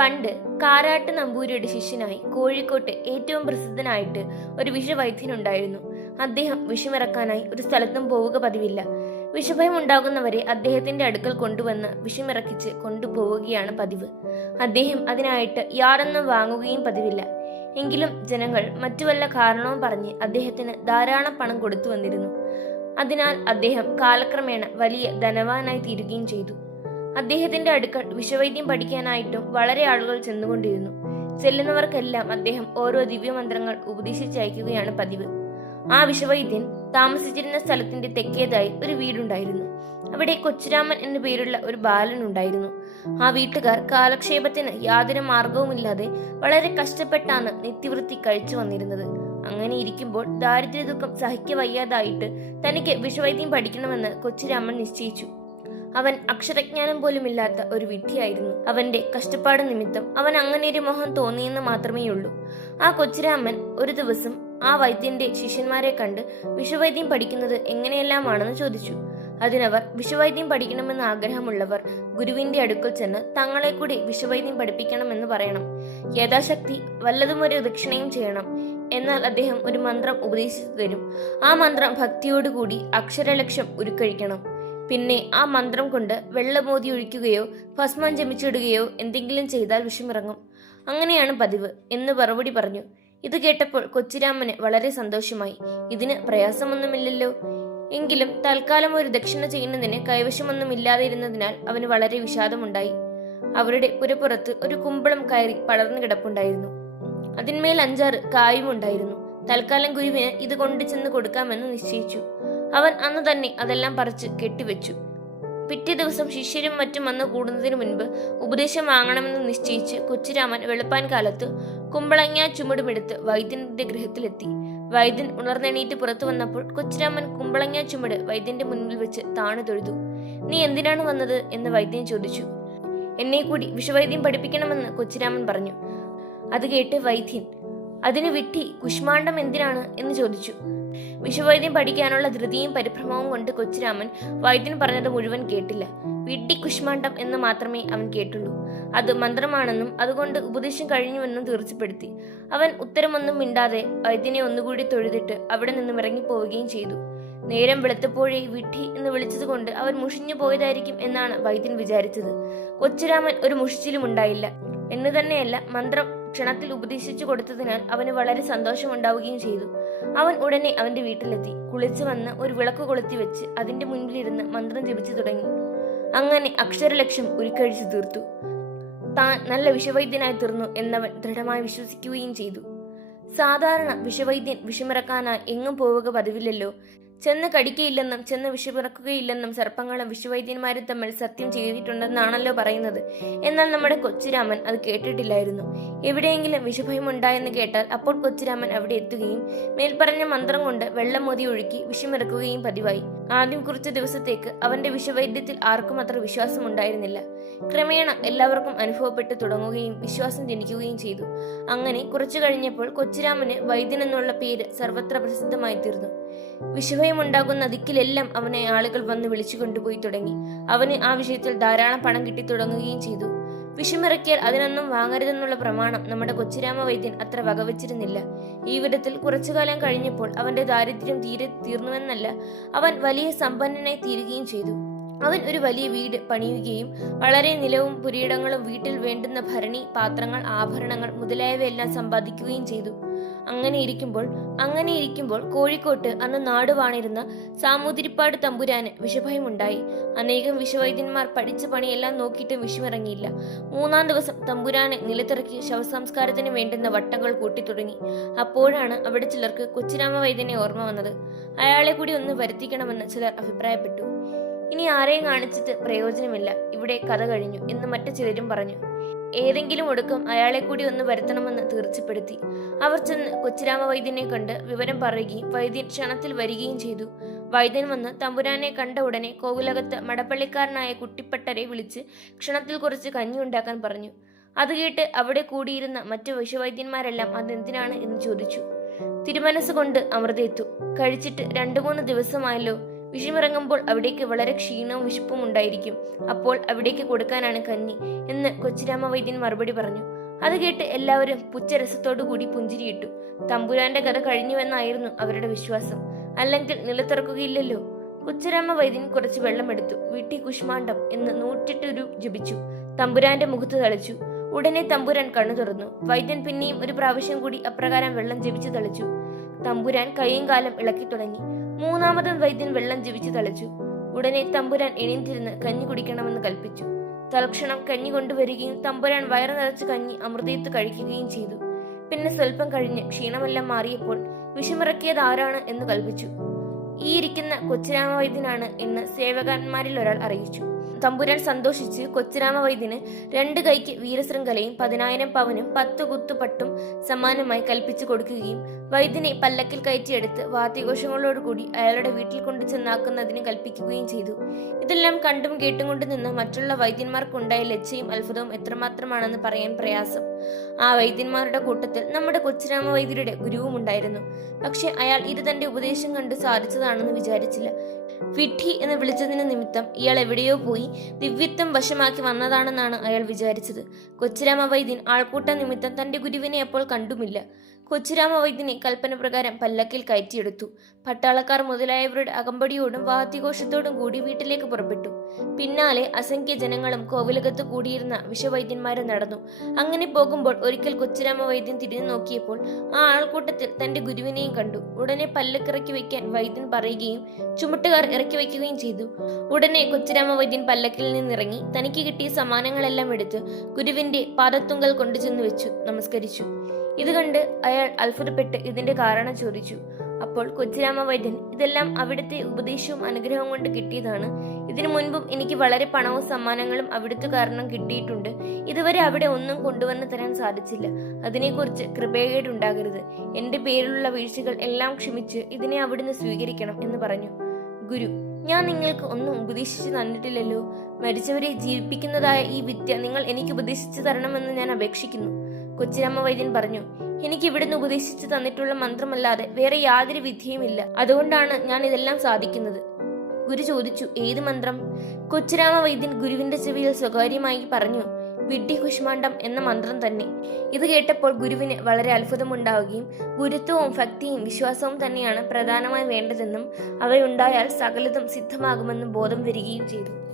പണ്ട് കാരാട്ട് നമ്പൂരിയുടെ ശിഷ്യനായി കോഴിക്കോട്ട് ഏറ്റവും പ്രസിദ്ധനായിട്ട് ഒരു വിഷവൈദ്യനുണ്ടായിരുന്നു. അദ്ദേഹം വിഷമിറക്കാനായി ഒരു സ്ഥലത്തും പോവുക പതിവില്ല. വിഷഭയം ഉണ്ടാകുന്നവരെ അദ്ദേഹത്തിന്റെ അടുക്കൽ കൊണ്ടുവന്ന് വിഷമിറക്കിച്ച് കൊണ്ടുപോവുകയാണ് പതിവ്. അദ്ദേഹം അതിനായിട്ട് യാതൊന്നും വാങ്ങുകയും പതിവില്ല. എങ്കിലും ജനങ്ങൾ മറ്റു വല്ല കാരണവും പറഞ്ഞ് അദ്ദേഹത്തിന് ധാരാളം പണം കൊടുത്തു വന്നിരുന്നു. അതിനാൽ അദ്ദേഹം കാലക്രമേണ വലിയ ധനവാനായി തീരുകയും ചെയ്തു. അദ്ദേഹത്തിന്റെ അടുക്കൽ വിഷവൈദ്യം പഠിക്കാനായിട്ടും വളരെ ആളുകൾ ചെന്നുകൊണ്ടിരുന്നു. ചെല്ലുന്നവർക്കെല്ലാം അദ്ദേഹം ഓരോ ദിവ്യമന്ത്രങ്ങൾ ഉപദേശിച്ചയക്കുകയാണ് പതിവ്. ആ വിഷവൈദ്യൻ താമസിച്ചിരുന്ന സ്ഥലത്തിന്റെ തെക്കേതായി ഒരു വീടുണ്ടായിരുന്നു. അവിടെ കൊച്ചുരാമൻ എന്നു പേരുള്ള ഒരു ബാലൻ ഉണ്ടായിരുന്നു. ആ വീട്ടുകാർ കാലക്ഷേപത്തിന് യാതൊരു മാർഗവുമില്ലാതെ വളരെ കഷ്ടപ്പെട്ടാണ് നിത്യവൃത്തി കഴിച്ചു വന്നിരുന്നത്. അങ്ങനെ ഇരിക്കുമ്പോൾ ദാരിദ്ര്യ ദുഃഖം സഹിക്കവയ്യാതായിട്ട് തനിക്ക് വിഷവൈദ്യം പഠിക്കണമെന്ന് കൊച്ചുരാമൻ നിശ്ചയിച്ചു. അവൻ അക്ഷരജ്ഞാനം പോലുമില്ലാത്ത ഒരു വിഡ്ഢിയായിരുന്നു. അവന്റെ കഷ്ടപ്പാട് നിമിത്തം അവൻ അങ്ങനെ ഒരു മോഹം തോന്നിയെന്ന് മാത്രമേയുള്ളൂ. ആ കൊച്ചുരാമൻ ഒരു ദിവസം ആ വൈദ്യന്റെ ശിഷ്യന്മാരെ കണ്ട് വിഷുവൈദ്യം പഠിക്കുന്നത് എങ്ങനെയെല്ലാമാണെന്ന് ചോദിച്ചു. അതിനവർ വിഷുവൈദ്യം പഠിക്കണമെന്ന് ആഗ്രഹമുള്ളവർ ഗുരുവിന്റെ അടുക്കൽ ചെന്ന് തങ്ങളെ കൂടി വിഷുവൈദ്യം പഠിപ്പിക്കണമെന്ന് പറയണം. യഥാശക്തി വല്ലതും ഒരു ദക്ഷിണയും ചെയ്യണം എന്നാൽ അദ്ദേഹം ഒരു മന്ത്രം ഉപദേശിച്ചു തരും. ആ മന്ത്രം ഭക്തിയോടുകൂടി അക്ഷരലക്ഷം ഉരുക്കഴിക്കണം. പിന്നെ ആ മന്ത്രം കൊണ്ട് വെള്ളമോതി ഒഴിക്കുകയോ ഭസ്മം ജമിച്ചിടുകയോ എന്തെങ്കിലും ചെയ്താൽ വിഷമിറങ്ങും. അങ്ങനെയാണ് പതിവ് എന്ന് മറുപടി പറഞ്ഞു. ഇത് കേട്ടപ്പോൾ കൊച്ചിരാമന് വളരെ സന്തോഷമായി. ഇതിന് പ്രയാസമൊന്നുമില്ലല്ലോ. എങ്കിലും തൽക്കാലം ഒരു ദക്ഷിണ ചെയ്യുന്നതിന് കൈവശമൊന്നും ഇല്ലാതിരുന്നതിനാൽ അവന് വളരെ വിഷാദമുണ്ടായി. അവരുടെ പുരപ്പുറത്ത് ഒരു കുമ്പളം കയറി പടർന്നു കിടപ്പുണ്ടായിരുന്നു. അതിന്മേൽ അഞ്ചാറ് കായും ഉണ്ടായിരുന്നു തൽക്കാലം ഗുരുവിന് ഇത് കൊണ്ടു ചെന്ന് കൊടുക്കാമെന്ന് നിശ്ചയിച്ചു. അവൻ അന്ന് തന്നെ അതെല്ലാം പറിച്ച് കെട്ടിവെച്ചു. പിറ്റേ ദിവസം ശിഷ്യരും മറ്റും വന്ന് കൂടുന്നതിന് മുൻപ് ഉപദേശം വാങ്ങണമെന്ന് നിശ്ചയിച്ച് കൊച്ചുരാമൻ വെളുപ്പാൻ കാലത്ത് കുമ്പളങ്ങ ചുമടുമെടുത്ത് വൈദ്യന്റെ ഗൃഹത്തിലെത്തി. വൈദ്യൻ ഉണർന്നെണീറ്റ് പുറത്തു വന്നപ്പോൾ കൊച്ചുരാമൻ കുമ്പളങ്ങ ചുമട് വൈദ്യന്റെ മുൻപിൽ വെച്ച് താണു തൊഴുതു. നീ എന്തിനാണ് വന്നത്? എന്ന് വൈദ്യൻ ചോദിച്ചു. എന്നെ കൂടി വിഷവൈദ്യം പഠിപ്പിക്കണമെന്ന് കൊച്ചുരാമൻ പറഞ്ഞു. അത് കേട്ട് വൈദ്യൻ. അതിനു വിട്ടി കുഷ്മാണ്ഡം എന്തിനാണ്? എന്ന് ചോദിച്ചു. വിഷവൈദ്യം പഠിക്കാനുള്ള ധൃതിയും പരിഭ്രമവും കൊണ്ട് കൊച്ചുരാമൻ വൈദ്യൻ പറഞ്ഞത് മുഴുവൻ കേട്ടില്ല. വിഡ്ഡി കുഷ്മാണ്ഡം എന്ന് മാത്രമേ അവൻ കേട്ടുള്ളൂ. അത് മന്ത്രമാണെന്നും അതുകൊണ്ട് ഉപദേശം കഴിഞ്ഞുവെന്നും തീർച്ചപ്പെടുത്തി. അവൻ ഉത്തരമൊന്നും മിണ്ടാതെ വൈദ്യനെ ഒന്നുകൂടി തൊഴുതിട്ട് അവിടെ നിന്നും ഇറങ്ങിപ്പോവുകയും ചെയ്തു. നേരം വെളുത്തപ്പോഴേ വിഡ്ഢി എന്ന് വിളിച്ചതുകൊണ്ട് അവൻ മുഷിഞ്ഞു പോയതായിരിക്കും എന്നാണ് വൈദ്യൻ വിചാരിച്ചത്. കൊച്ചുരാമൻ ഒരു മുഷിച്ചിലും ഉണ്ടായില്ല. എന്ന് തന്നെയല്ല മന്ത്രം ക്ഷണത്തിൽ ഉപദേശിച്ചു കൊടുത്തതിനാൽ അവന് വളരെ സന്തോഷമുണ്ടാവുകയും ചെയ്തു. അവൻ ഉടനെ അവന്റെ വീട്ടിലെത്തി. കുളിച്ചു വന്ന് ഒരു വിളക്ക് കൊളുത്തി വെച്ച് അതിന്റെ മുൻപിലിരുന്ന് മന്ത്രം ജപിച്ചു തുടങ്ങി. അങ്ങനെ അക്ഷരലക്ഷ്യം ഉരുക്കഴിച്ചു തീർത്തു. താൻ നല്ല വിഷവൈദ്യനായി തീർന്നു എന്നവൻ ദൃഢമായി വിശ്വസിക്കുകയും ചെയ്തു. സാധാരണ വിഷവൈദ്യൻ വിഷമിറക്കാനായി എങ്ങും പോവുക പതിവില്ലല്ലോ. ചെന്ന് കടിക്കയില്ലെന്നും ചെന്ന് വിഷുപിറക്കുകയില്ലെന്നും സർപ്പങ്ങളും വിഷുവൈദ്യന്മാരും തമ്മിൽ സത്യം ചെയ്തിട്ടുണ്ടെന്നാണല്ലോ പറയുന്നത്. എന്നാൽ നമ്മുടെ കൊച്ചുരാമൻ അത് കേട്ടിട്ടില്ലായിരുന്നു. എവിടെയെങ്കിലും വിഷുഭയം ഉണ്ടായെന്ന് കേട്ടാൽ അപ്പോൾ കൊച്ചുരാമൻ അവിടെ എത്തുകയും മേൽപ്പറഞ്ഞ മന്ത്രം കൊണ്ട് വെള്ളം മോതി ഒഴുക്കി വിഷമിറക്കുകയും പതിവായി. ആദ്യം കുറച്ച് ദിവസത്തേക്ക് അവന്റെ വിഷവൈദ്യത്തിൽ ആർക്കും അത്ര വിശ്വാസം ഉണ്ടായിരുന്നില്ല ക്രമേണ എല്ലാവർക്കും അനുഭവപ്പെട്ടു തുടങ്ങുകയും വിശ്വാസം ജനിക്കുകയും ചെയ്തു. അങ്ങനെ കുറച്ചു കഴിഞ്ഞപ്പോൾ കൊച്ചുരാമന് വൈദ്യൻ എന്നുള്ള പേര് സർവത്ര പ്രസിദ്ധമായി തീർന്നു വിഷഭയം ഉണ്ടാകുന്ന ദിക്കിലെല്ലാം അവനെ ആളുകൾ വന്ന് വിളിച്ചു കൊണ്ടുപോയി തുടങ്ങി. അവന് ആ വിഷയത്തിൽ ധാരാളം പണം കിട്ടി തുടങ്ങുകയും ചെയ്തു. വിഷമിറക്കിയാൽ അതിനൊന്നും വാങ്ങരുതെന്നുള്ള പ്രമാണം നമ്മുടെ കൊച്ചുരാമ വൈദ്യൻ അത്ര വകവച്ചിരുന്നില്ല. ഈ വിധത്തിൽ കുറച്ചുകാലം കഴിഞ്ഞപ്പോൾ അവന്റെ ദാരിദ്ര്യം തീരെ തീർന്നുവെന്നല്ല അവൻ വലിയ സമ്പന്നനായി തീരുകയും ചെയ്തു. അവൻ ഒരു വലിയ വീട് പണിയുകയും വളരെ നിലവും പുരീടങ്ങളും വീട്ടിൽ വേണ്ടുന്ന ഭരണി പാത്രങ്ങൾ ആഭരണങ്ങൾ മുതലായവയെല്ലാം സമ്പാദിക്കുകയും ചെയ്തു. അങ്ങനെ ഇരിക്കുമ്പോൾ അങ്ങനെ ഇരിക്കുമ്പോൾ കോഴിക്കോട്ട് അന്ന് നാടുവാണിരുന്ന സാമൂതിരിപ്പാട് തമ്പുരാന് വിഷഭയമുണ്ടായി. അനേകം വിഷവൈദ്യന്മാർ പഠിച്ച പണിയെല്ലാം നോക്കിയിട്ടും വിഷമിറങ്ങിയില്ല. മൂന്നാം ദിവസം തമ്പുരാനെ നിലത്തിറക്കി ശവസംസ്കാരത്തിന് വേണ്ടുന്ന വട്ടങ്ങൾ കൂട്ടിത്തുടങ്ങി. അപ്പോഴാണ് അവിടെ ചിലർക്ക് കൊച്ചിരാമ വൈദ്യനെ ഓർമ്മ വന്നത്. അയാളെ കൂടി ഒന്ന് വരുത്തിക്കണമെന്ന് ചിലർ അഭിപ്രായപ്പെട്ടു. ഇനി ആരെയും കാണിച്ചിട്ട് പ്രയോജനമില്ല. ഇവിടെ കഥ കഴിഞ്ഞു എന്ന് മറ്റു ചിലരും പറഞ്ഞു. ഏതെങ്കിലും ഒടുക്കം അയാളെ കൂടി ഒന്ന് വരുത്തണമെന്ന് തീർച്ചപ്പെടുത്തി. അവർ ചെന്ന് കൊച്ചിരാമ വൈദ്യനെ കണ്ട് വിവരം പറയുകയും വൈദ്യൻ ക്ഷണത്തിൽ വരികയും ചെയ്തു. വൈദ്യൻ വന്ന് തമ്പുരാനെ കണ്ട ഉടനെ കോവിലകത്ത് മടപ്പള്ളിക്കാരനായ കുട്ടിപ്പട്ടരെ വിളിച്ച് ക്ഷണത്തിൽ കുറച്ച് കഞ്ഞി ഉണ്ടാക്കാൻ പറഞ്ഞു. അത് കേട്ട് അവിടെ കൂടിയിരുന്ന മറ്റു വിഷവൈദ്യന്മാരെല്ലാം അതെന്തിനാണ് എന്ന് ചോദിച്ചു. തിരുമനസ് കൊണ്ട് അമൃതേത്തു കഴിച്ചിട്ട് രണ്ടു മൂന്ന് ദിവസമായല്ലോ വിഷമിറങ്ങുമ്പോൾ അവിടേക്ക് വളരെ ക്ഷീണവും വിശപ്പും ഉണ്ടായിരിക്കും. അപ്പോൾ അവിടേക്ക് കൊടുക്കാനാണ് കഞ്ഞി എന്ന് കൊച്ചിരാമ വൈദ്യൻ മറുപടി പറഞ്ഞു. അത് കേട്ട് എല്ലാവരും പുച്ഛരസത്തോടുകൂടി പുഞ്ചിരിയിട്ടു. തമ്പുരാന്റെ കഥ കഴിഞ്ഞുവെന്നായിരുന്നു അവരുടെ വിശ്വാസം. അല്ലെങ്കിൽ നിലത്തിറക്കുകയില്ലല്ലോ. കൊച്ചുരാമ വൈദ്യൻ കുറച്ച് വെള്ളമെടുത്തു. വീട്ടി കുഷ്മാണ്ഡം എന്ന് നൂറ്റെട്ട് രൂപ ജപിച്ചു. തമ്പുരാന്റെ മുഖത്ത് തളിച്ചു. ഉടനെ തമ്പുരാൻ കണ്ണു തുറന്നു. വൈദ്യൻ പിന്നെയും ഒരു പ്രാവശ്യം കൂടി അപ്രകാരം വെള്ളം ജപിച്ചു തളിച്ചു. തമ്പുരാൻ കൈയും കാലം ഇളക്കി തുടങ്ങി. മൂന്നാമതും വൈദ്യൻ വെള്ളം ജീവിച്ചു തളിച്ചു. ഉടനെ തമ്പുരാൻ എണീറ്റിരുന്ന് കഞ്ഞി കുടിക്കണമെന്ന് കൽപ്പിച്ചു. തൽക്ഷണം കഞ്ഞി കൊണ്ടുവരികയും തമ്പുരാൻ വയറു നിറച്ച് കഞ്ഞി അമൃതയത്ത് കഴിക്കുകയും ചെയ്തു. പിന്നെ സ്വല്പം കഴിഞ്ഞ് ക്ഷീണമെല്ലാം മാറിയപ്പോൾ വിഷമിറക്കിയത് ആരാണ് എന്ന് കൽപ്പിച്ചു. ഈ ഇരിക്കുന്ന കൊച്ചിരാമവൈദ്യനാണ് എന്ന് സേവകന്മാരിൽ ഒരാൾ അറിയിച്ചു. തമ്പുരാൻ സന്തോഷിച്ച് കൊച്ചുരാമ വൈദ്യന് രണ്ട് കൈക്ക് വീരശൃംഖലയും പതിനായിരം പവനും പത്ത് കുത്തുപട്ടും സമ്മാനമായി കൽപ്പിച്ചു കൊടുക്കുകയും വൈദ്യനെ പല്ലക്കിൽ കയറ്റിയെടുത്ത് വാദ്യഘോഷങ്ങളോടുകൂടി അയാളുടെ വീട്ടിൽ കൊണ്ടു ചെന്നാക്കുന്നതിന് കൽപ്പിക്കുകയും ചെയ്തു. ഇതെല്ലാം കണ്ടും കേട്ടും കൊണ്ട് നിന്ന് മറ്റുള്ള വൈദ്യന്മാർക്കുണ്ടായ ലജ്ജയും അത്ഭുതവും എത്രമാത്രമാണെന്ന് പറയാൻ പ്രയാസം. ആ വൈദ്യന്മാരുടെ കൂട്ടത്തിൽ നമ്മുടെ കൊച്ചുരാമ വൈദ്യരുടെ ഗുരുവും ഉണ്ടായിരുന്നു പക്ഷെ അയാൾ ഇത് തന്റെ ഉപദേശം കണ്ട് സാധിച്ചതാണെന്ന് വിചാരിച്ചില്ല. വിഡ്ഢി എന്ന് വിളിച്ചതിന് നിമിത്തം ഇയാൾ എവിടെയോ പോയി ദിവ്യത്വം വശമാക്കി വന്നതാണെന്നാണ് അയാൾ വിചാരിച്ചത്. കൊച്ചുരാമ വൈദ്യൻ ആൾക്കൂട്ട നിമിത്തം തന്റെ ഗുരുവിനെ അപ്പോൾ കണ്ടുമില്ല. കൊച്ചുരാമ വൈദ്യനെ കൽപ്പന പ്രകാരം പല്ലക്കിൽ കയറ്റിയെടുത്തു. പട്ടാളക്കാർ മുതലായവരുടെ അകമ്പടിയോടും വാദ്യഘോഷത്തോടും കൂടി വീട്ടിലേക്ക് പുറപ്പെട്ടു. പിന്നാലെ അസംഖ്യ ജനങ്ങളും കോവിലകത്ത് കൂടിയിരുന്ന വിഷവൈദ്യന്മാരെ നടന്നു. അങ്ങനെ പോകുമ്പോൾ ഒരിക്കൽ കൊച്ചുരാമ വൈദ്യൻ തിരിഞ്ഞു നോക്കിയപ്പോൾ ആ ആൾക്കൂട്ടത്തിൽ തന്റെ ഗുരുവിനെയും കണ്ടു. ഉടനെ പല്ലക്കിറക്കി വയ്ക്കാൻ വൈദ്യൻ പറയുകയും ചുമട്ടുകാർ ഇറക്കി വയ്ക്കുകയും ചെയ്തു. ഉടനെ കൊച്ചുരാമ വൈദ്യൻ പല്ലക്കിൽ നിന്നിറങ്ങി തനിക്ക് കിട്ടിയ സമ്മാനങ്ങളെല്ലാം എടുത്ത് ഗുരുവിന്റെ പാദത്തുങ്കൽ കൊണ്ടുചെന്ന് വെച്ചു. നമസ്കരിച്ചു. ഇത് കണ്ട് അയാൾ അത്ഭുതപ്പെട്ട് ഇതിന്റെ കാരണം ചോദിച്ചു. അപ്പോൾ കൊച്ചിരാമ വൈദ്യൻ ഇതെല്ലാം അവിടുത്തെ ഉപദേശവും അനുഗ്രഹവും കൊണ്ട് കിട്ടിയതാണ്. ഇതിനു മുൻപും എനിക്ക് വളരെ പണവും സമ്മാനങ്ങളും അവിടുത്തെ കാരണം കിട്ടിയിട്ടുണ്ട്. ഇതുവരെ അവിടെ ഒന്നും കൊണ്ടുവന്ന് തരാൻ സാധിച്ചില്ല. അതിനെക്കുറിച്ച് കൃപകേടുണ്ടാകരുത്. എന്റെ പേരിലുള്ള വീഴ്ചകൾ എല്ലാം ക്ഷമിച്ച് ഇതിനെ അവിടുന്ന് സ്വീകരിക്കണം എന്ന് പറഞ്ഞു. ഗുരു ഞാൻ നിങ്ങൾക്ക് ഒന്നും ഉപദേശിച്ചു തന്നിട്ടില്ലല്ലോ. മരിച്ചവരെ ജീവിപ്പിക്കുന്നതായ ഈ വിദ്യ നിങ്ങൾ എനിക്ക് ഉപദേശിച്ചു തരണമെന്ന് ഞാൻ അപേക്ഷിക്കുന്നു. കൊച്ചിരമ്മ വൈദ്യൻ പറഞ്ഞു എനിക്ക് ഇവിടുന്ന് ഉപദേശിച്ചു തന്നിട്ടുള്ള മന്ത്രമല്ലാതെ വേറെ യാതൊരു വിദ്യയുമില്ല അതുകൊണ്ടാണ് ഞാൻ ഇതെല്ലാം സാധിക്കുന്നത്. ഗുരു ചോദിച്ചു ഏത് മന്ത്രം? കൊച്ചുരാമ വൈദ്യൻ ഗുരുവിന്റെ ചെവിയിൽ സ്വകാര്യമായി പറഞ്ഞു വിഡ്ഢി കുഷ്മാണ്ഡം എന്ന മന്ത്രം തന്നെ. ഇത് കേട്ടപ്പോൾ ഗുരുവിന് വളരെ അത്ഭുതമുണ്ടാവുകയും ഗുരുത്വവും ഭക്തിയും വിശ്വാസവും തന്നെയാണ് പ്രധാനമായി വേണ്ടതെന്നും അവയുണ്ടായാൽ സകലതും സിദ്ധമാകുമെന്നും ബോധം വരികയും ചെയ്തു.